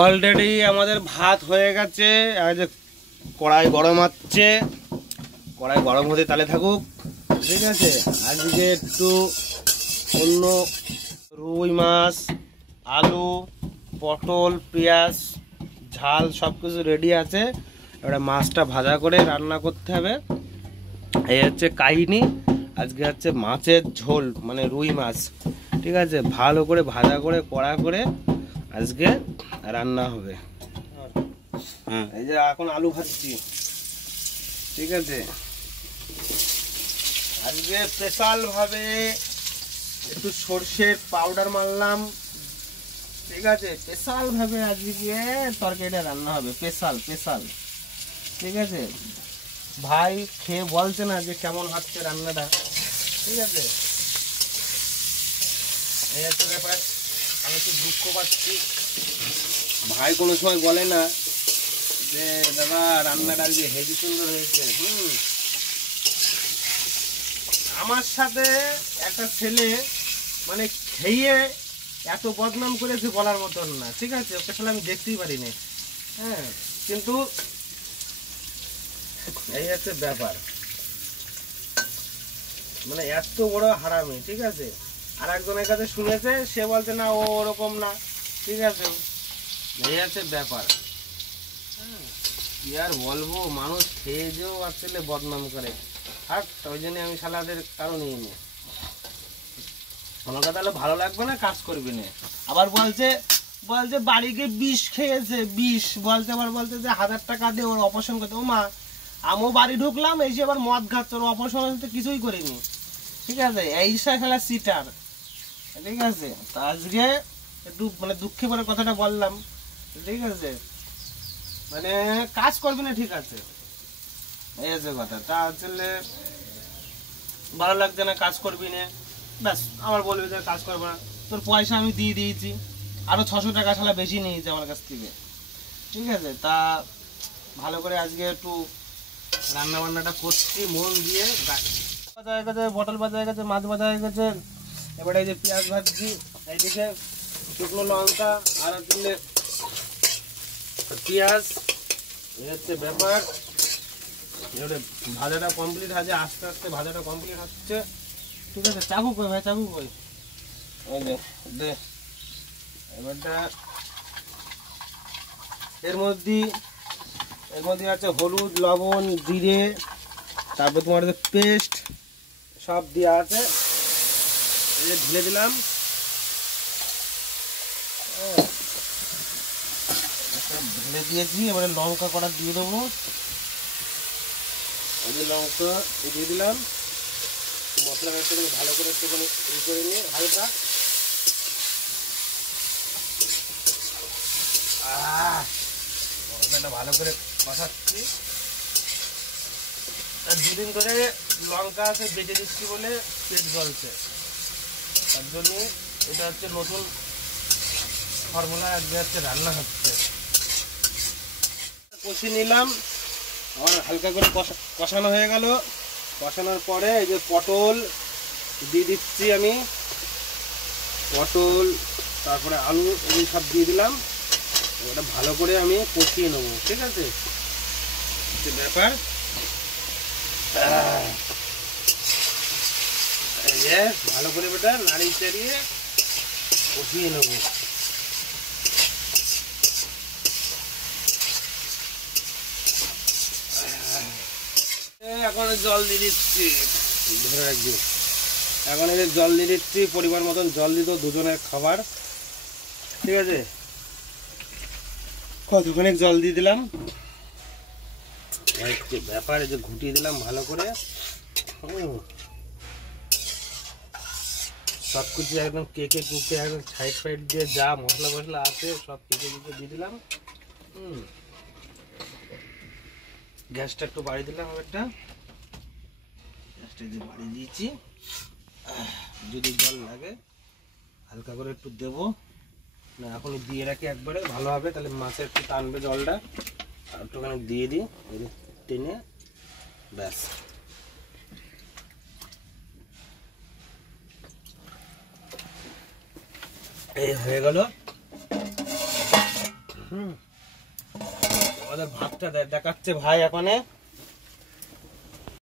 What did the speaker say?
Already আমাদের ভাত হয়ে গেছে। আর যে কড়াই গরম হচ্ছে, কড়াই গরম হতে তালে থাকুক, ঠিক আছে। আজকে একটু অন্য রুই মাছ, আলু, পটল, পেঁয়াজ, ঝাল সব কিছু রেডি আছে। এবার মাছটা ভাজা করে রান্না করতে হবে। এই হচ্ছে কাহিনি। আজকে হচ্ছে মাছের ঝোল, মানে রুই মাছ, ঠিক আছে, ভালো করে ভাজা করে কড়া করে আজকে রান্না হবে। এই যে এখন আলু ভাজছি, ঠিক আছে। আজকে স্পেশাল ভাবে একটু সর্ষের পাউডার মারলাম, ঠিক আছে। স্পেশাল ভাবে আজকে তরকারিটা রান্না হবে, স্পেশাল স্পেশাল, ঠিক আছে। ভাই খেয়ে বলছে না যে কেমন হচ্ছে রান্নাটা, ঠিক আছে। এই হচ্ছে ব্যাপার। আমি একটু দুঃখ পাচ্ছি, ভাই কোনো সময় বলে না যে দাদা রান্নাটা আজকে হেভি সুন্দর হয়েছে। আমার সাথে একটা ছেলে মানে খেয়ে এত বদনাম করেছে বলার মতন না, ঠিক আছে। ওকে আসলে আমি দেখতেই পারিনি, হ্যাঁ। কিন্তু এই হচ্ছে ব্যাপার, মানে এত বড় হারামি, ঠিক আছে। আর একজনের কাছে শুনেছে, সে বলছে না ও ওরকম না, ঠিক আছে। এই হচ্ছে ব্যাপার, কি আর বলবো। মানুষ খেয়ে যেও আসলে বদনাম করে, আর ওই জন্য আমি সালাদের কারণ নিয়ে নি। আমার কথা হলো ভালো লাগবে না, কাজ করবি না। আবার বলছে বলছে বাড়ি গিয়ে বিষ খেয়েছে, বিষ বলছে। আবার বলছে যে 1000 টাকা দিয়ে ওর অপারেশন করতে। ও মা, আমিও বাড়ি ঢুকলাম, এসে আবার মদ খাচ্ছে, ওর অপারেশন তো কিছুই করিনি, ঠিক আছে। এইসা খেলা সিটার, ঠিক আছে। তা আজকে একটু মানে দুঃখে পরে কথাটা বললাম, ঠিক আছে। মানে কাজ করবি না, ঠিক আছে, এই আছে কথা। তা আসলে ভালো লাগছে না, কাজ করবি না, ব্যাস। আমার বলবি যে কাজ করবো না, তোর পয়সা আমি দিয়ে দিয়েছি, আরো 600 টাকা শালা বেশি নিয়েছে আমার কাছ থেকে, ঠিক আছে। তা ভালো করে আজকে একটু রান্না বান্নাটা করছি মন দিয়ে। ভাজা হয়ে গেছে, পটল ভাজা হয়ে গেছে, মাছ ভাজা হয়ে গেছে। এবারে এই যে পেঁয়াজ ভাজছি, এইদিকে শুকনো লঙ্কা আর আসলে পেঁয়াজ, এই হচ্ছে ব্যাপার। এবারে ভাজাটা কমপ্লিট আছে, আস্তে আস্তে ভাজাটা কমপ্লিট হচ্ছে, ঠিক আছে। চাকু কই ভাই, চাকু কই? ওই যে দে। এবারটা এর মধ্যে আছে হলুদ, লবণ, জিরে, তারপর তোমার পেস্ট সব দেওয়া আছে। এই যে ঢেলে দিলাম, সব ঢেলে দিয়েছি। এবারে লঙ্কা কড়া দিয়ে দেবো। এই যে লঙ্কা দিয়ে দিলাম, মশলাটা একটু ভালো করে একটুখানি ই করে নিয়ে হালকা মশলাটা ভালো করে কষাচ্ছি। আর দুদিন ধরে লঙ্কা আছে বেটে দিচ্ছি বলে পেট জ্বলছে, তার জন্য এটা হচ্ছে নতুন ফর্মুলা, আজকে হচ্ছে রান্না হচ্ছে। কষিয়ে নিলাম, আমার হালকা করে কষানো হয়ে গেল। কষানোর পরে এই যে পটল দিয়ে দিচ্ছি আমি, পটল তারপরে আলু এই সব দিয়ে দিলাম। ওটা ভালো করে আমি কষিয়ে নেবো, ঠিক আছে, ব্যাপার। এই যে ভালো করে বেটা নাড়িয়ে চাড়িয়ে কষিয়ে নেবো। এখন জল দিয়ে দিচ্ছি, ধরে রাখবি। এখন এই যে জল দিয়ে দিচ্ছি, পরিমাণ মতন জল দিত, দুজনের খাবার, ঠিক আছে। কতক্ষণে জল দিয়ে দিলাম, ব্যাপার। এই যে ঘুটিয়ে দিলাম ভালো করে, সব কিছু একদম কেকে কুকে একদম সাইড ফাইড দিয়ে যা মশলা মশলা আছে সব কেকে কুকে দিয়ে দিলাম। গ্যাসটা একটু বাড়িয়ে দিলাম, একটা গ্যাসটা যে বাড়িয়ে দিয়েছি। যদি জল লাগে হালকা করে একটু দেবো, না এখন দিয়ে রাখি একবারে ভালো হবে, তাহলে মাছে একটু টানবে জলটা। আর একটুখানি দিয়ে দিই টেনে, ব্যাস। এই হয়ে গেল। আমাদের ভাতটা দেখাচ্ছে ভাই এখানে।